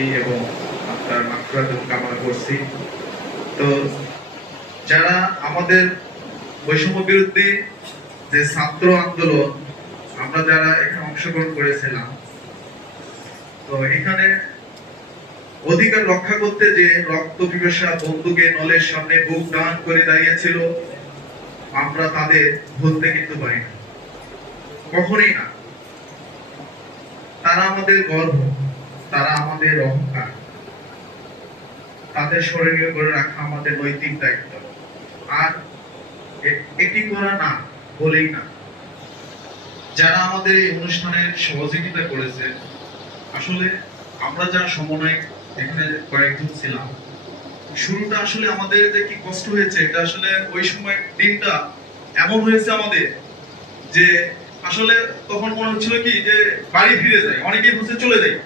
শান্তি এবং আপনার মাগফিরাত কামনা করছি। তো যারা আমাদের বৈষম্য বিরোধী যে ছাত্র আন্দোলন আমরা যারা এখানে অংশগ্রহণ করেছিলাম, তো এখানে অধিকার রক্ষা করতে যে রক্ত পিপাসা বন্ধুকে নলের সামনে বুক দান করে দাঁড়িয়েছিল, আমরা তাদের ভুলতে কিন্তু পারি না, কখনোই না। তারা আমাদের গর্ব, তারা আমাদের অহংকার, তাদের স্মরণীয় করে রাখা আমাদের নৈতিক দায়িত্ব। আর এটি করা না বলেই না, যারা আমাদের এই অনুষ্ঠানের সহযোগিতা করেছে, আসলে আমরা যারা সমন্বয় এখানে কয়েকজন ছিলাম, শুরুটা আসলে আমাদের যে কি কষ্ট হয়েছে, এটা আসলে ওই সময় দিনটা এমন হয়েছে আমাদের যে আসলে তখন মনে হচ্ছিল কি যে বাড়ি ফিরে যায়, অনেকেই বলছে চলে যায়,